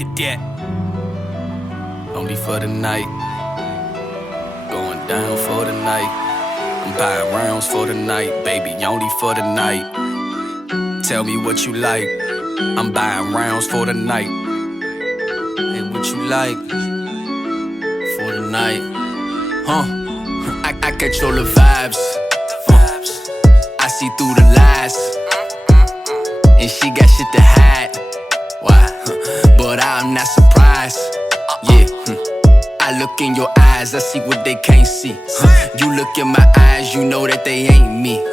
cadet. Only for the night. Going down for the night. I'm buying rounds for the night, baby, only for the night. Tell me what you like. I'm buying rounds for the night. Hey, what you like for the night? I control the vibes. I see through the lies. And she got shit to hide. Why? But I'm not surprised. Yeah. I look in your eyes, I see what they can't see. You look in my eyes, you know that they ain't me.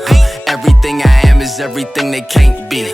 Everything I am is everything they can't be.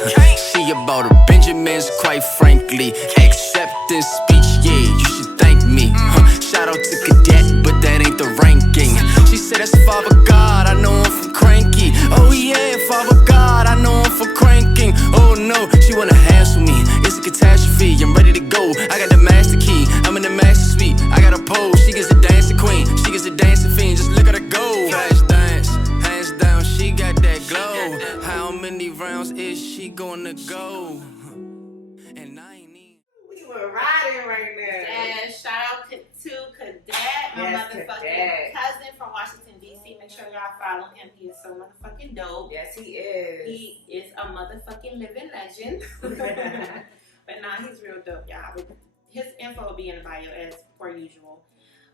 She about her Benjamins, quite frankly. Acceptance speech, yeah, you should thank me. Shout out to Cadet, but that ain't the ranking. She said that's Father God, I know him from Cranky. Oh yeah, Father God, I know him from cranking. Oh no, she wanna hassle me, it's a catastrophe. I'm ready to go, I got the master key, I'm in the master suite. I got a pose, she gets a dancing queen, she gets a dancing fiend, just look at her go. Flash dance, hands down, she got that glow. How many rounds is she gonna go? And I ain't even. We were riding right now. And shout out to Cadet, my motherfucking cousin from Washington, D.C. Make sure y'all follow him. He is so motherfucking dope. Yes, he is. He is a motherfucking living legend. But nah, he's real dope, y'all. His info will be in the bio as per usual.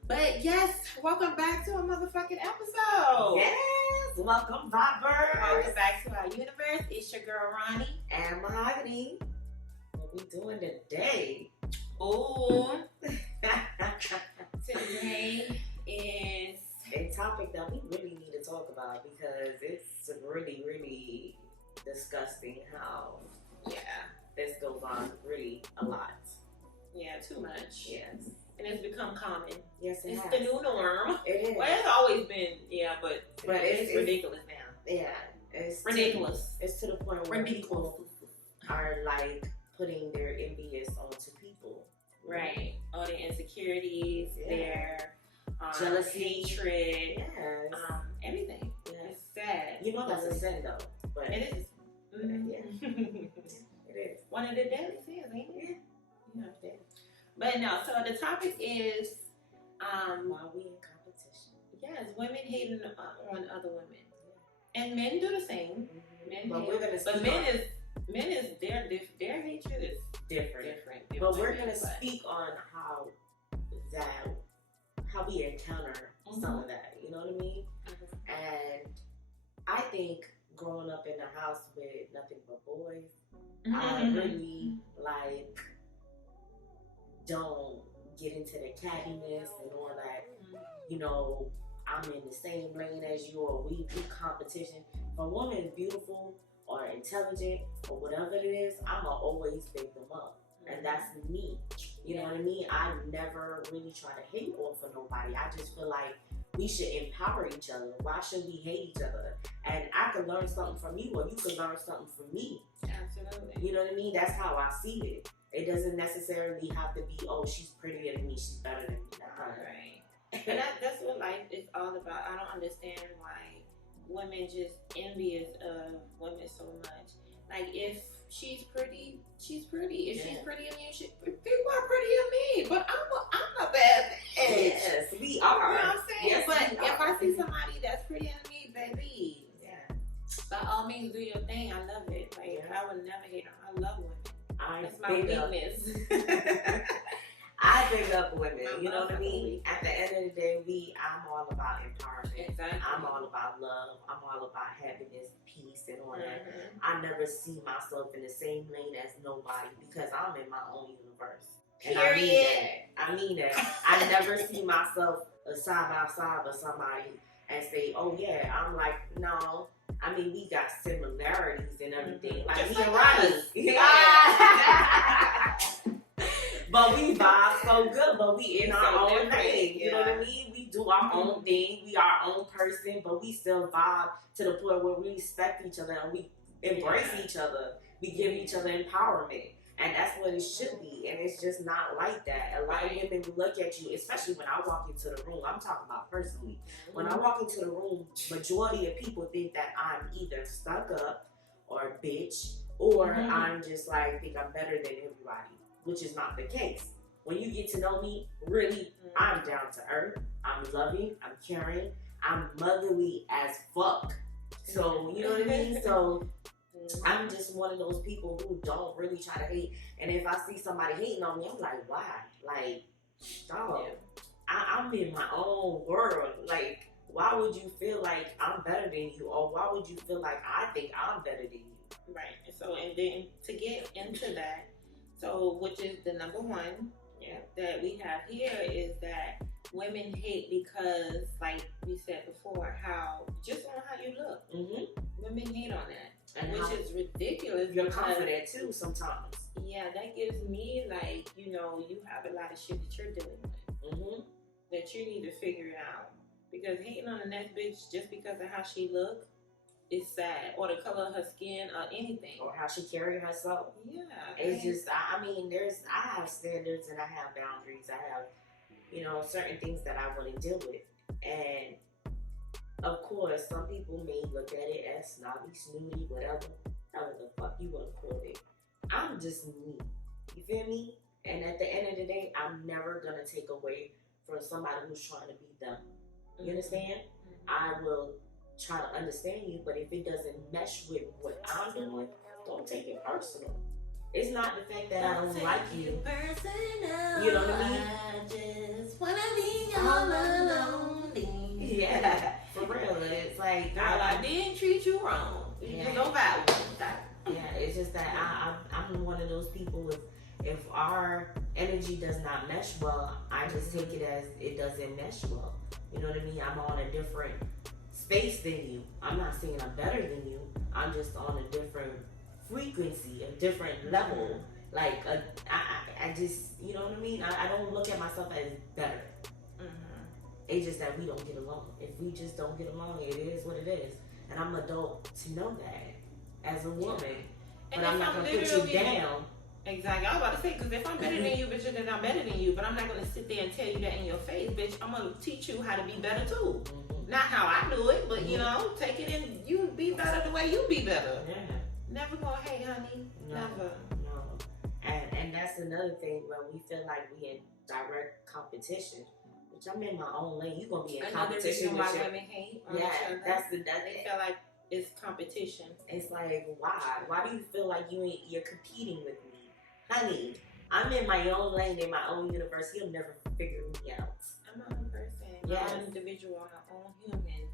But yes, welcome back to a motherfucking episode. Yes, welcome, Vibers. Welcome back to our universe. It's your girl, Ronni. And Mahogany. What we doing today? Ooh. Today is a topic that we really need to talk about because it's really, really disgusting how this goes on really a lot. Yeah, too much. Yes. And it's become common. Yes, it it's has. the new norm. It is. Well, it's always been, but it's ridiculous now. Yeah. It's ridiculous. It's to the point where people are like putting their envious onto people. Right. All their insecurities, their jealousy, hatred, yes. Everything. Yes. It's sad. You know that's a sin though. But it is. Mm-hmm. Yeah. It is. One of the deadly sins, ain't it? Yeah. But no, so the topic is why we in competition. Yes, women hating on other women. And men do the same. Mm-hmm. Men is their hatred is different. But we're gonna speak on how we encounter some of that. You know what I mean? Mm-hmm. And I think growing up in a house with nothing but boys, I really don't get into the cattiness and all that. You know, I'm in the same lane as you, or we do competition. If a woman is beautiful or intelligent or whatever it is, I'ma always big them up. And that's me. You know what I mean? I never really try to hate off of nobody. I just feel like we should empower each other. Why should we hate each other? And I can learn something from you, or you can learn something from me. Absolutely. You know what I mean? That's how I see it. It doesn't necessarily have to be, oh, she's prettier than me, she's better than me. Right. And that's what life is all about. I don't understand why women just envious of women so much. Like, if she's pretty, she's pretty. If she's prettier than you, people are prettier than me. But I'm a bad bitch. Yes, we are. You know what I'm saying? Yes, but if I see somebody that's prettier than me, baby, by all means, do your thing. I love it. Like, I would never hate her. I love women. That's my weakness. I big up women, you know what I mean? At the end of the day, I'm all about empowerment. Exactly. I'm all about love. I'm all about happiness, peace, and all that. I never see myself in the same lane as nobody because I'm in my own universe. And I mean that. I never see myself side by side with somebody and say, oh yeah, I'm like, no. I mean, we got similarities and everything. Like me and Ronni. But we vibe so good, but we in our own thing. You know what I mean? We do our own thing. We our own person, but we still vibe to the point where we respect each other and we embrace each other. We give each other empowerment. And that's what it should be. And it's just not like that. A lot of women look at you, especially when I walk into the room. I'm talking about personally. When I walk into the room, majority of people think that I'm either stuck up or a bitch, or I'm just like, think I'm better than everybody. which is not the case. When you get to know me, really, I'm down to earth. I'm loving. I'm caring. I'm motherly as fuck. So, you know what I mean? So, I'm just one of those people who don't really try to hate. And if I see somebody hating on me, I'm like, why? Like, dog, I'm in my own world. Like, why would you feel like I'm better than you? Or why would you feel like I think I'm better than you? Right. So, and then to get into that, so which is the number one that we have here is that women hate because, like we said before, how just on how you look. Women hate on that, and which is ridiculous. You're confident too sometimes. Yeah, that gives me like, you know, you have a lot of shit that you're dealing with that you need to figure it out. Because hating on the next bitch just because of how she look is sad, or the color of her skin, or anything, or how she carry herself. Yeah, it's just, I mean, I have standards and I have boundaries. I have, you know, certain things that I want to deal with, and of course, some people may look at it as snobby, snooty, whatever the fuck you want to call it. I'm just me. You feel me? And at the end of the day, I'm never gonna take away from somebody who's trying to be them. You understand? I will try to understand you, but if it doesn't mesh with what I'm doing, don't take it personal. It's not the fact that I don't like you. You know what I mean? I just wanna be all alone. Yeah, for real. It's like, girl, I didn't treat you wrong. You just don't value that. Yeah, it's just that I'm one of those people. If our energy does not mesh well, I just take it as it doesn't mesh well. You know what I mean? I'm on a different space than you. I'm not saying I'm better than you. I'm just on a different frequency, a different level. Like, I just, you know what I mean? I don't look at myself as better. It's just that we don't get along. If we just don't get along, it is what it is. And I'm adult to know that as a woman. But I'm not going to put you down. Exactly. I was about to say, because if I'm better than you, bitch, then I'm better than you. But I'm not going to sit there and tell you that in your face, bitch. I'm going to teach you how to be better too. Not how I do it, but, you know, take it in. You be better the way you be better. Yeah. Never gonna hate, honey. No, never. No. And that's another thing where we feel like we in direct competition. Which I'm in my own lane. You gonna be in competition with your... women hate. Yeah, that's they feel like it's competition. It's like, why? Why do you feel like you're competing with me? Honey, I'm in my own lane, in my own universe. He'll never figure me out. I'm my own person. Yes. I'm an individual. I'm my own human.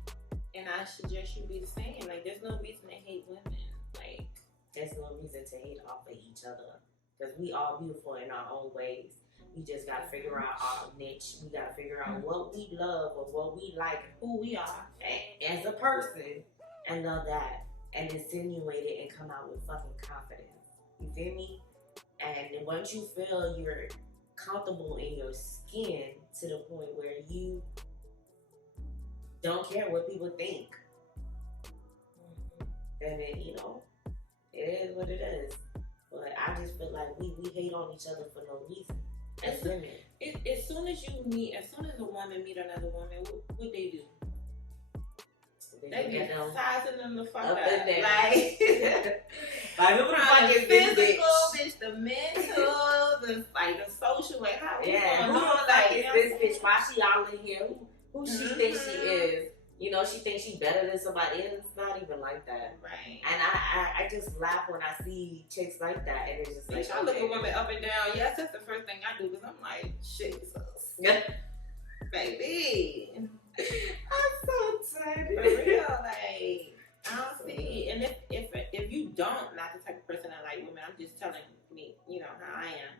And I suggest you be the same. Like, there's no reason to hate women. Like, there's no reason to hate off of each other. Because we all beautiful in our own ways. We just got to figure out our niche. We got to figure out what we love or what we like, who we are as a person, and love that. And insinuate it and come out with fucking confidence. You feel me? And once you feel you're comfortable in your skin to the point where you don't care what people think, then it, you know, it is what it is. But I just feel like we hate on each other for no reason. As women. As soon as a woman meet another woman, what they do? They be sizing them the fuck up. Like who the fuck is this bitch? The mental, the social, like how who the fuck is this bitch? Why she all in here? Who she thinks she is? You know, she thinks she's better than somebody else. It's not even like that. Right. And I just laugh when I see chicks like that. And it's just like, I look at women up and down. Yes, that's the first thing I do because I'm like, shit, yeah. Baby. I'm so tired. For real, like, I don't see. And if you don't, not the type of person I like women, I'm just telling me, you know, how I am.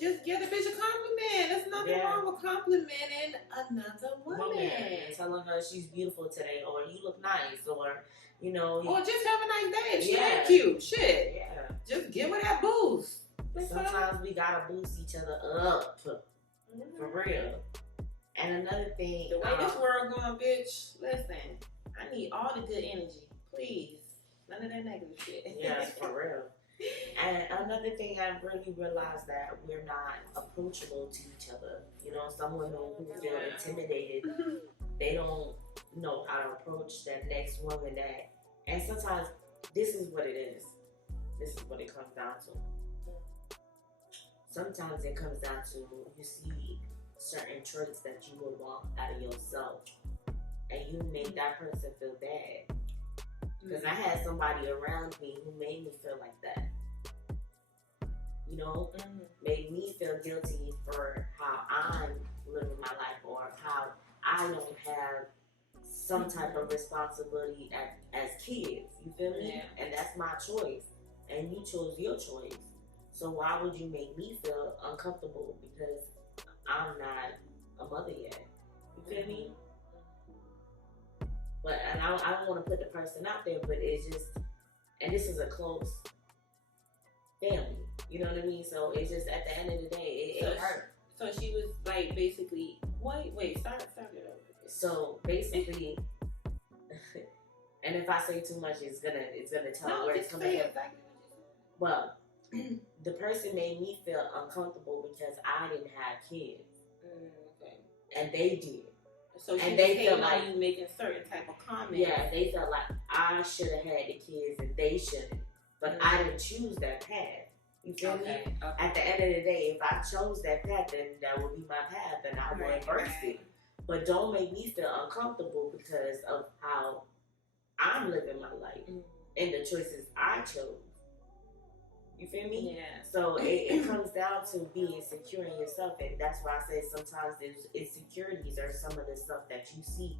Just give the bitch a compliment. There's nothing wrong with complimenting another woman. Telling her she's beautiful today, or you look nice, or, you know. Or just have a nice day if she ain't cute. Shit. Yeah. Just give her that boost. Sometimes we gotta boost each other up. For real. And another thing. The way this world going, bitch, listen, I need all the good energy. Please. None of that negative shit. Yes, for real. And another thing, I really realized that we're not approachable to each other. You know, some women who feel intimidated, they don't know how to approach that next woman that, and sometimes this is what it is. This is what it comes down to. sometimes it comes down to you see certain traits that you would want out of yourself, and you make that person feel bad. Because I had somebody around me who made me feel like that. You know, made me feel guilty for how I'm living my life or how I don't have some type of responsibility as kids. You feel me? Yeah. And that's my choice. And you chose your choice. So why would you make me feel uncomfortable because I'm not a mother yet? You feel me? But and I don't want to put the person out there, but it's just, and this is a close family. You know what I mean? So it's just at the end of the day, it hurt. So she was like basically, wait, start it over. So basically, and if I say too much, it's gonna tell where it's coming from. Exactly Well, the person made me feel uncomfortable because I didn't have kids, okay. And they did. So she and was they felt like you making certain type of comments. Yeah, they felt like I should have had the kids and they shouldn't, but I didn't choose that path. You feel me? Okay. At the end of the day, if I chose that path, then that would be my path, and I would embrace it. But don't make me feel uncomfortable because of how I'm living my life and the choices I chose. You feel me? Yeah. So it comes down to being secure in yourself, and that's why I say sometimes there's insecurities or some of the stuff that you see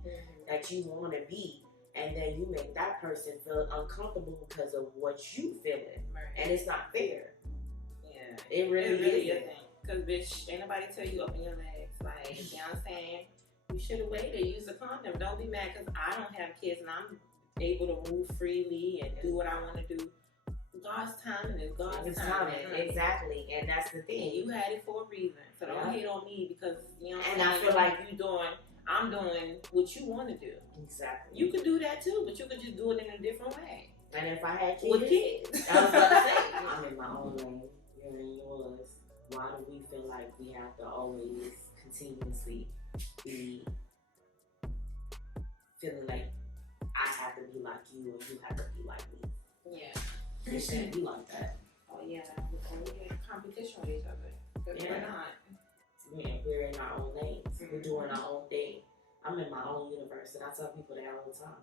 that you want to be, and then you make that person feel uncomfortable because of what you feeling, and it's not fair. Yeah, it really is. Because bitch, ain't nobody tell you open your legs. Like, you know what I'm saying? You should have waited. Use a condom. Don't be mad because I don't have kids and I'm able to move freely and do what I want to do. God's timing is God's timing. Exactly, and that's the thing. And you had it for a reason, so don't hate on me because you know. What and I feel like I'm doing what you want to do. Exactly. You could do that too, but you could just do it in a different way. And if I had kids, with kids, I was about to say, I'm in my own lane. You're in yours. Why do we feel like we have to always continuously be feeling like I have to be like you or you have to be like me? Yeah. It shouldn't be like that. Oh yeah, we're in competition with each other. Because we're not. Yeah, we're in our own lanes. We're doing our own thing. I'm in my own universe, and I tell people that all the time.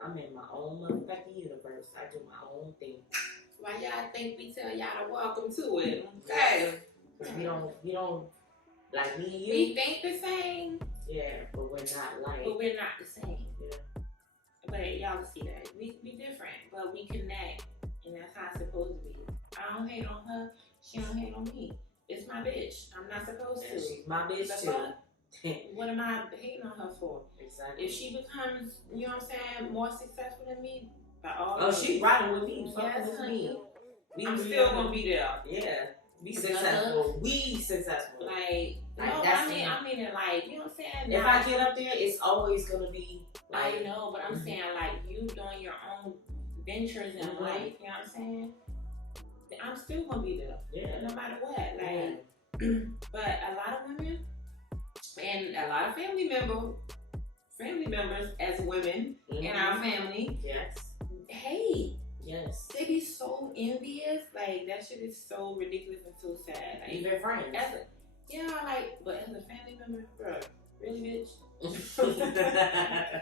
I'm in my own motherfucking universe. I do my own thing. Why y'all think we tell y'all to welcome to it? Okay. We don't like me and you. We think the same. Yeah, but we're not like. But we're not the same. Yeah. But y'all see that. We different, but we connect. And that's how it's supposed to be. I don't hate on her. She don't hate on me. It's my bitch. I'm not supposed to. She's my bitch too. What am I hating on her for? Exactly. If she becomes, you know what I'm saying, more successful than me, by all means. She riding with me. Yes, with me. I'm still gonna be there. Yeah. Be successful. We successful. Like no, that's I mean it like, you know what I'm saying? If I get up there, it's always gonna be like, I know, but I'm saying like you doing your own ventures in life, you know what I'm saying? I'm still gonna be there. Yeah. No matter what. Like but a lot of women and a lot of family members as women in our family. Yes. Hey. Yes. They be so envious. Like that shit is so ridiculous and so sad. Like, even friends. But as a family member, bro, really bitch.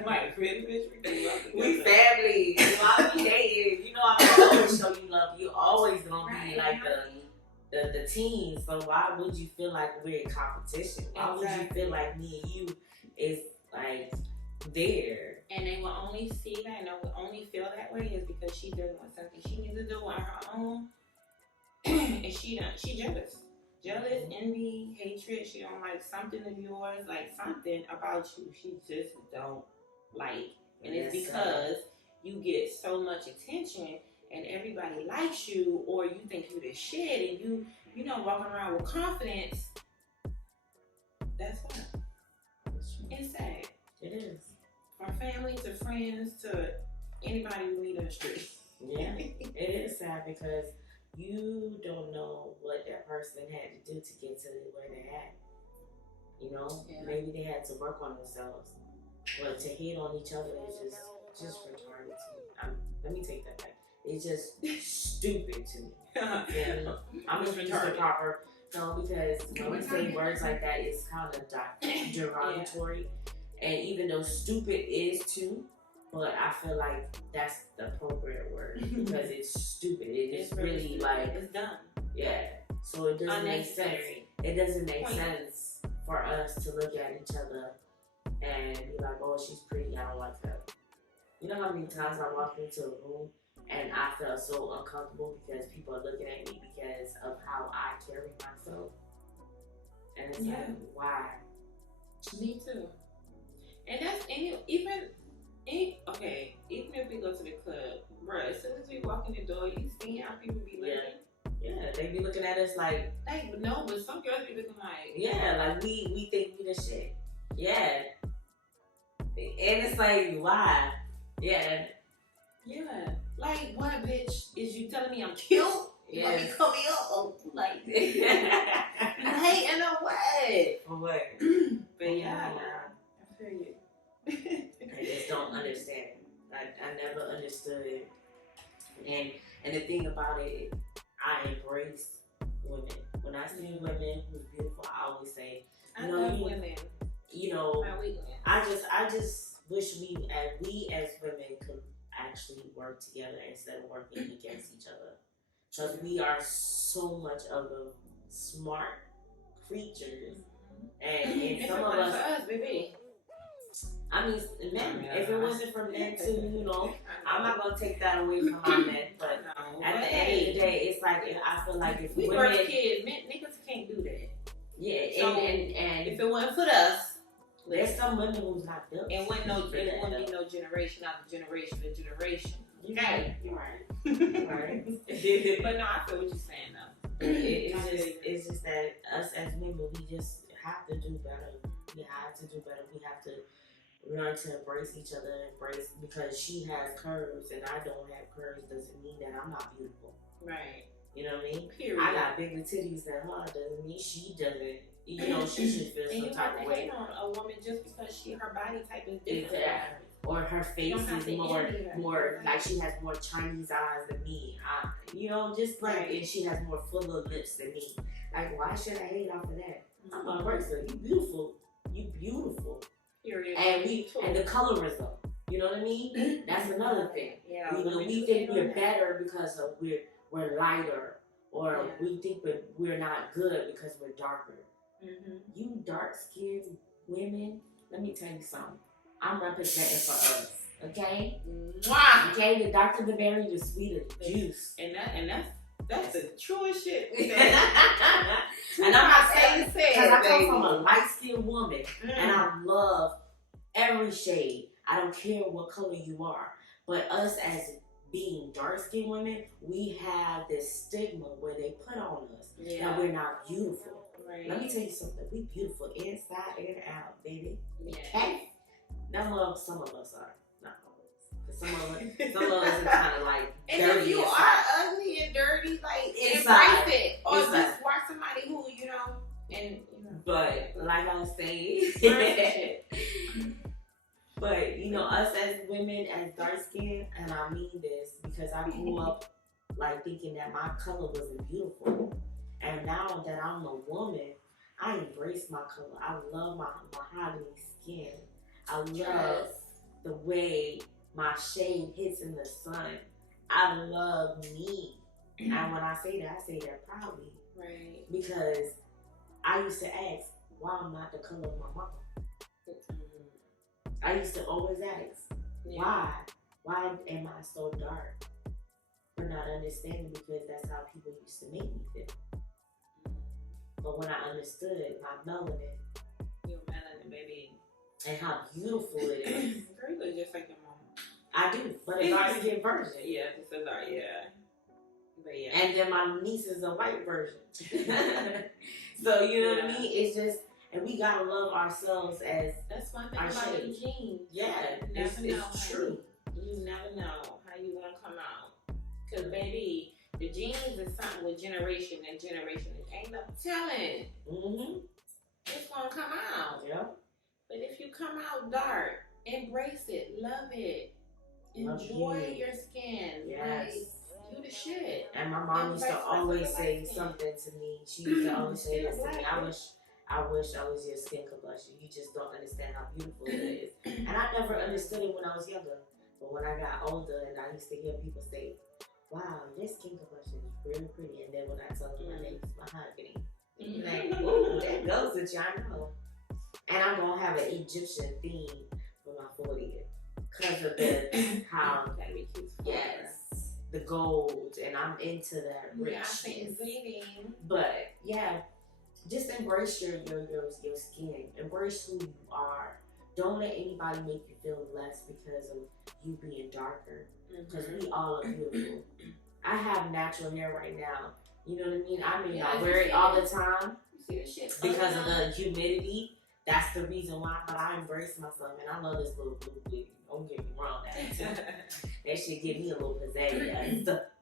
Like really bitch, we family. While we dating, you know I'm gonna always show you love. You always gonna be like the team. So why would you feel like we're in competition? Why would you feel like me and you is like there? And they will only see that and they will only feel that way is because she doesn't want something she needs to do on her own. And she jealous. Jealous, envy, hatred. She don't like something of yours, like something about you. She just don't like. And it's because you get so much attention and everybody likes you, or you think you the shit, and you know walking around with confidence. That's why. It's sad. It is. From family to friends to anybody we meet on the street. Yeah, it is sad because you don't know what that person had to do to get to where they're at. You know, maybe they had to work on themselves. But to hate on each other is just retarded to me. Let me take that back. It's just stupid to me. I'm just use the proper No, because when we say words like that, it's kind of derogatory. And even though stupid is too, but I feel like that's the appropriate word because it's stupid. It's really like it's dumb. Yeah. So it doesn't make sense. It doesn't make sense for us to look at each other and be like, "Oh, she's pretty. I don't like her." You know how many times I walked into a room and I felt so uncomfortable because people are looking at me because of how I carry myself, and it's like, why? Me too. And that's even if we go to the club, bruh, as soon as we walk in the door, you see how people be looking. Yeah, they be looking at us like no, but some girls be looking like like we think we the shit. Yeah. And it's like, why? Yeah. Yeah. Like, what, bitch? Is you telling me I'm cute? Yeah. Let me call me up. Like, you hating on what? For what? But yeah, I feel you. I just don't understand. I never understood it. And the thing about it, I embrace women. When I see women who's beautiful, I always say, I love women. You know, I just wish we as women could actually work together instead of working against each other. Because we are so much of a smart creatures. And some of us, baby. I mean, men, if it wasn't for men too, you know, I'm not going to take that away from my men, but at the end of the day, it's like, I feel like if we women... birth kids, niggas can't do that. Yeah, so, and if it wasn't for us, there's some women who's not built. And it wouldn't be no generation after generation to generation. Okay, you're right. Right. But no, I feel what you're saying though. It's just that us as women, we just have to do better. We have to do better. We have to learn to embrace each other, because she has curves and I don't have curves doesn't mean that I'm not beautiful. Right. You know what I mean? Period. I got bigger titties than her doesn't mean she doesn't. You know, she should feel some type of way. And you have to hate on a woman just because her body type is different. Exactly. Or her face is more like she has more Chinese eyes than me. You know, just like, and she has more fuller lips than me. Like, why should I hate off of that? I'm a person. You beautiful. You beautiful. Period. And the colorism. You know what I mean? That's another thing. Yeah. We think we're better because of we're lighter, or we think we're not good because we're darker. Mm-hmm. You dark-skinned women, let me tell you something. I'm representing for us, okay? Mwah! Okay, the Dr. the berry, the sweet of the juice. And that's the truest shit. And I'm not saying this because I come from a light-skinned woman, and I love every shade. I don't care what color you are. But us as being dark-skinned women, we have this stigma where they put on us that we're not beautiful. Right. Let me tell you something. We beautiful inside and out, baby. Yeah. Okay? That's what some of us are. Not always. Some of us are kind of like and dirty if you inside. are ugly and dirty, like inside. Embrace it. Or inside. just watch somebody who, you know, and But like I was saying, but you know, us as women, as dark skinned, and I mean this because I grew up like thinking that my color wasn't beautiful. And now that I'm a woman, I embrace my color. I love my mahogany skin. I love the way my shade hits in the sun. I love me. And when I say that proudly. Right. Because I used to ask, why I'm not the color of my mama? I used to always ask, why? Why am I so dark? But not understanding because that's how people used to make me feel. But when I understood my melanin, your melanin, baby, and how beautiful it is, girl, you look just like your mama. I do, but a dark skin version. Yeah, just a dark, But yeah. And then my niece is a white version. So you know what I mean? It's just, and we gotta love ourselves as that's one thing our about shade. the genes. Yeah, it's true. You never know how you gonna come out. Cause baby, the genes is something with generation and generation. Ain't no telling. Mm-hmm. It's gonna come out. Yeah. But if you come out dark, embrace it, love it, enjoy your skin. Yes. You the shit. And my mom used to always say something to me. She used to always say this to me. I wish I was your skin complexion. You just don't understand how beautiful it is. And I never understood it when I was younger. But when I got older and I used to hear people say, wow, your skin complexion is really pretty. And then when I told them my name is Mahogany, like, ooh, that goes with you, I know. And I'm going to have an Egyptian theme for my 40th. Because of the, how, yes, the gold. And I'm into that richness. But, yeah, just embrace your skin. Embrace who you are. Don't let anybody make you feel less because of you being darker. Because we all are beautiful. I have natural hair right now. You know what I mean? I mean, I wear it all the time because of the humidity. That's the reason why. But I embrace myself, and I love this little blue wig. Don't get me wrong. That shit give me a little pizzazz. But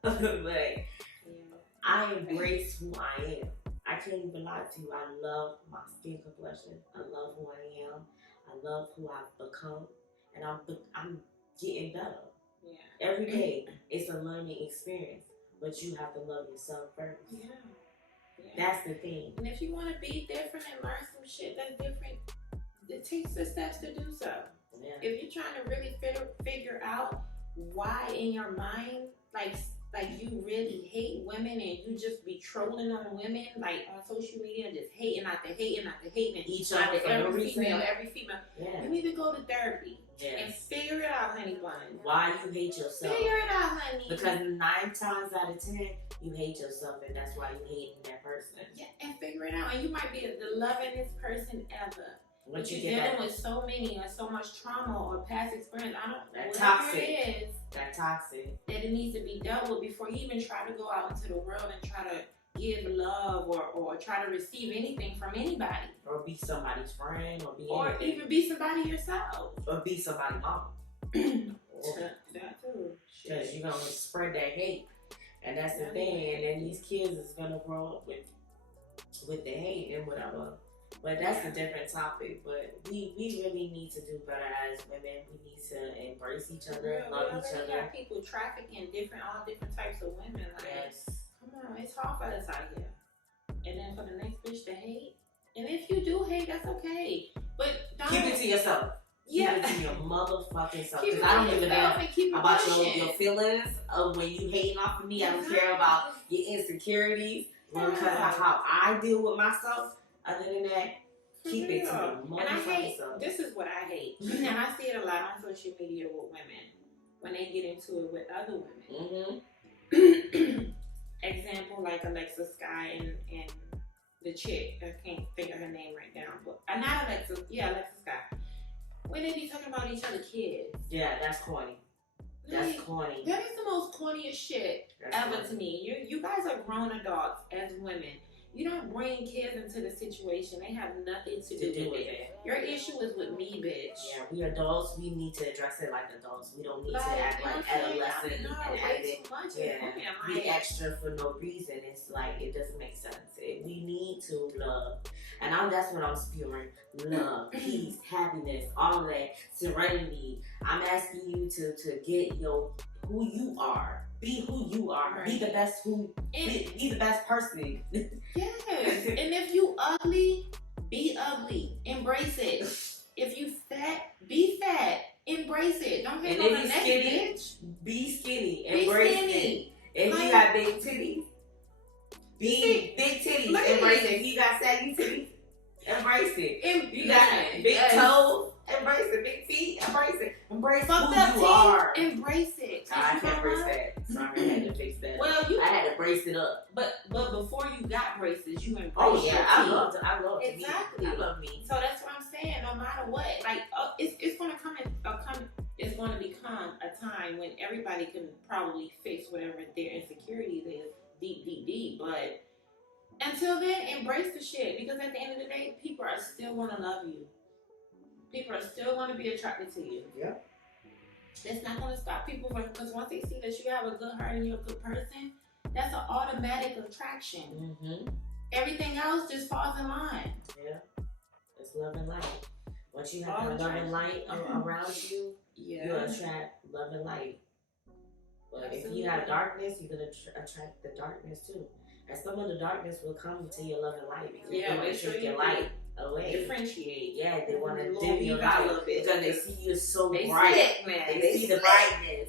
I embrace who I am. I can't even lie to you. I love my skin complexion. I love who I am. I love who I've become, and I'm getting better. Yeah. Every day, it's a learning experience, but you have to love yourself first. Yeah. That's the thing. And if you want to be different and learn some shit that's different, it takes the steps to do so. Yeah. If you're trying to really figure out why in your mind, like you really hate women and you just be trolling on women, like on social media, and just hating after hating each other for no reason. Every female. Yeah. You need to go to therapy. Yes. And figure it out, honey bun. Why you hate yourself? Figure it out, honey. Because 9 times out of 10, you hate yourself, and that's why you hate that person. Yeah, and figure it out. And you might be the lovingest person ever. But you're dealing with so many or so much trauma or past experience. I don't know. Toxic. It is. That toxic. That it needs to be dealt with before you even try to go out into the world and try to give love or try to receive anything from anybody. Or be somebody's friend or even be somebody yourself. Or be somebody's mom. That too. Because you're going to spread that hate. And that's the thing. And then these kids is going to grow up with the hate and whatever. But that's a different topic. But we really need to do better as women. We need to embrace each other, love each other. We got people trafficking all different types of women. Like, yes. Come on, it's hard for us out here. And then for the next bitch to hate. And if you do hate, that's okay. But don't keep it to yourself. Yeah. Keep it to your motherfucking self. Because I don't give a damn about your feelings of when you hating off of me. I don't care about your insecurities. Because of how I deal with myself. Other than that, keep it to your motherfucking self. This is what I hate. And I see it a lot on social media with women. When they get into it with other women. Mm-hmm. Example, like Alexa Sky and the chick. I can't think of her name right now. But not Alexa. Yeah, Alexa Sky. When they be talking about each other kids. Yeah, that's corny. That's corny. That is the most corniest shit ever to me. You guys are grown adults as women. You don't bring kids into the situation. They have nothing to do with it. Your issue is with me, bitch. Yeah, we adults. We need to address it like adults. We don't need to act like adolescents and be extra for no reason. It's like, it doesn't make sense. We need to love. And that's what I'm spewing. Love, peace, happiness, all of that. Serenity. I'm asking you to get who you are. Be who you are. Right. Be the best be the best person. Yes. And if you ugly, be ugly. Embrace it. If you fat, be fat. Embrace it. Don't hate on the next bitch. Be skinny. Embrace it. If you got big titties, be big titties. Embrace it. If you got saggy titties, embrace it. You got big toes. Embrace it. Big feet. Embrace it. Embrace who you are. Embrace it. I can't embrace that. Sorry, I had to fix that. Well, I had to brace it up. But before you got braces, you embraced. Oh yeah, I love exactly. Me. I love me. So that's what I'm saying. No matter what, like it's gonna it's gonna become a time when everybody can probably fix whatever their insecurities is deep. But until then, embrace the shit, because at the end of the day, people are still gonna love you. People are still going to be attracted to you. Yeah. That's not going to stop people from, because once they see that you have a good heart and you're a good person, that's an automatic attraction. Mm-hmm. Everything else just falls in line. Yeah. It's love and light. Once you have love and light around you, you attract love and light. But if If you have darkness, you're gonna attract the darkness too. And some of the darkness will come to your love and light. Yeah, make sure your light away. Differentiate. Yeah, they want to dim dim your you out light a little bit because they see you so they bright. Slick, man. They see the brightness,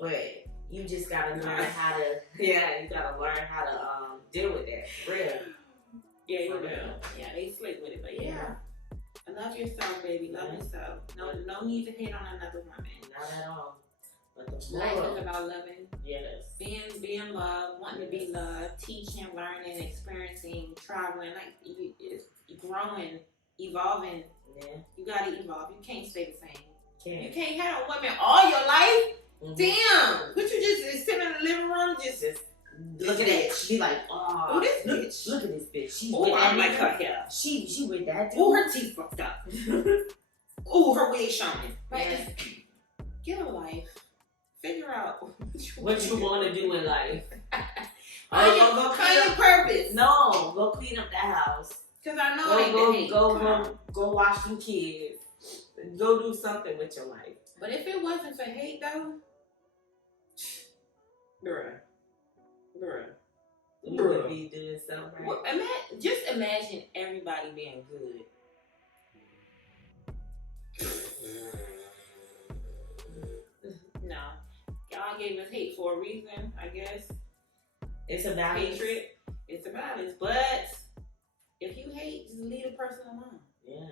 but you just gotta learn how to. Yeah, you gotta learn how to deal with that. Real. Yeah, you will. Yeah, they slick with it, but yeah. Love yourself, baby. Love yourself. No need to hate on another woman. Not at all. But the life is about loving. Yes. Being loved, wanting to be loved, teaching, learning, experiencing, traveling, like it's growing, evolving. Yeah. You gotta evolve. You can't stay the same. You can't have a woman all your life. Damn. Would you just sit in the living room just look at that? Be like, oh, this bitch. Look at this bitch. She I like her hair. She with that dude. Oh, her teeth fucked up. Oh, her wig showing. Like, get a life. Figure out what you want to do in life. Find your purpose. No, go clean up that house. Cause I know go watch some kids. Go do something with your life. But if it wasn't for hate though, bruh, you would be doing something. Well, just imagine everybody being good. No, God gave us hate for a reason, I guess. It's a balance. Hatred. It's a balance. But if you hate, just leave the person alone. Yeah.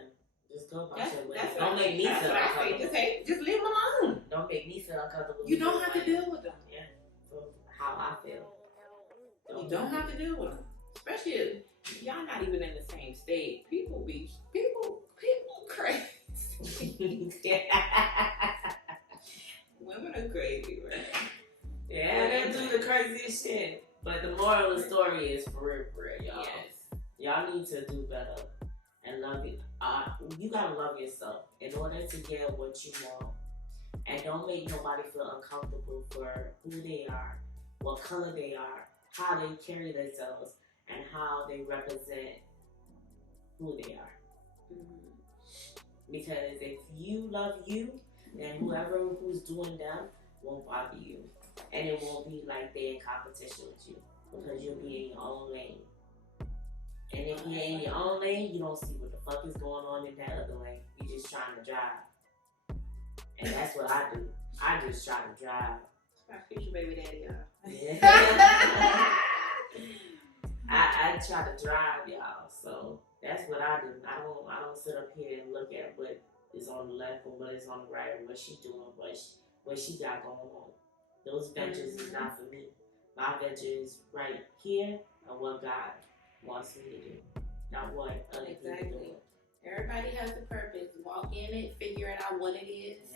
Just go about your way. Don't make me feel uncomfortable. Just leave them alone. Don't make me feel uncomfortable. You don't have to deal with them. Yeah. So how I feel. You don't have to deal with them. Especially if y'all not even in the same state. People crazy. Women are crazy, right? Yeah, they do the craziest shit. But the moral of the story is for real, y'all. Yes. Y'all need to do better and love it. You gotta love yourself in order to get what you want. And don't make nobody feel uncomfortable for who they are, what color they are, how they carry themselves, and how they represent who they are. Mm-hmm. Because if you love you, then who's doing them won't bother you. And it won't be like they're in competition with you. Because you'll be in your own lane. And if you're in your own lane, you don't see what the fuck is going on in that other lane. You're just trying to drive. And that's what I do. I just try to drive. My future baby daddy, y'all. Yeah. I try to drive, y'all. So that's what I do. I don't sit up here and look at what is on the left or what is on the right or what she's doing, what she got going on. Those ventures is not for me. My venture is right here and what God wants me to do, not what other people do. Everybody has a purpose. Walk in it, figure it out what it is,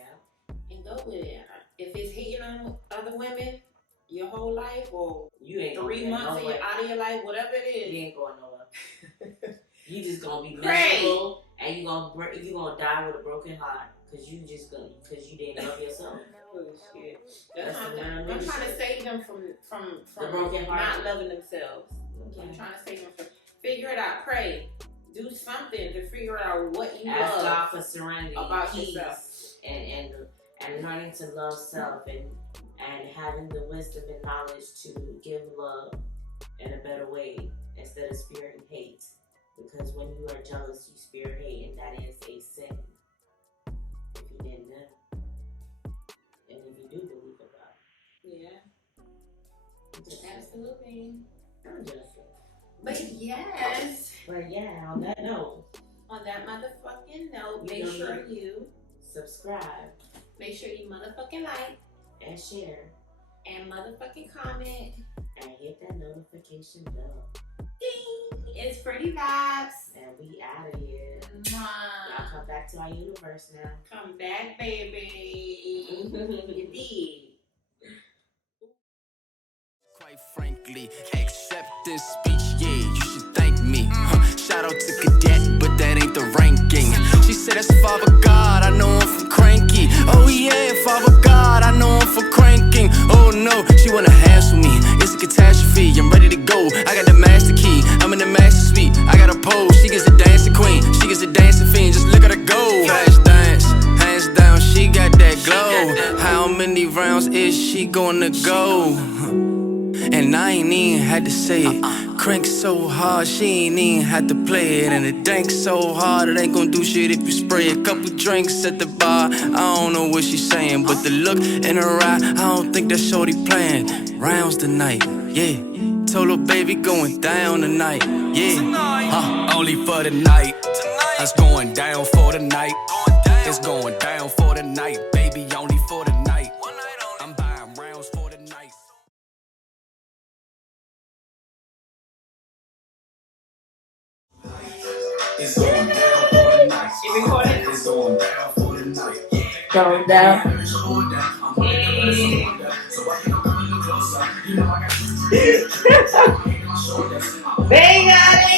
and go with it. If it's hating on other women your whole life, or you ain't 3 months out of your life, whatever it is, you ain't going nowhere. You just gonna be miserable, and you gonna die with a broken heart because you didn't love yourself. Oh shit! I'm trying to save them from the broken heart, not loving themselves. Okay. I'm trying to save them from. Figure it out. Pray. Do something to figure out what you ask love. God for serenity, about peace, yourself, and learning to love self and having the wisdom and knowledge to give love in a better way instead of spearing hate. Because when you are jealous, you spear hate, and that is a sin. If you didn't know, and if you do believe about it. Yeah. Absolutely. I'm just. But yes. But yeah, on that note. On that motherfucking note, make sure you subscribe. Make sure you motherfucking like and share and motherfucking comment and hit that notification bell. Ding! It's Pretty Vibes. And we out of here. Y'all come back to our universe now. Come back, baby. Indeed. Quite frankly, acceptance speech, yeah, you should thank me. Shout out to Cadet, but that ain't the ranking. She said that's Father God, I know him from Cranky. Oh yeah, Father God, I know him for cranking. Oh no, she wanna hassle me, it's a catastrophe. I'm ready to go, I got the master key, I'm in the master suite. I got a pose, she gets the dancing queen, she gets the dancing fiend, just look at her go. Flash dance, hands down, she got that glow. How many rounds is she gonna go. And I ain't even had to say it. Crank so hard, she ain't even had to play it. And it dank so hard, it ain't gon' do shit if you spray a couple drinks at the bar. I don't know what she's saying, but the look in her eye, I don't think that shorty playing. Rounds tonight, yeah. Told her baby going down tonight, yeah. Only for the night. It's going down for the night. It's going down for the night, baby, only for the night. I'm buying rounds for the night. It's going down for the night. It's going down for the night. Going down. They got it.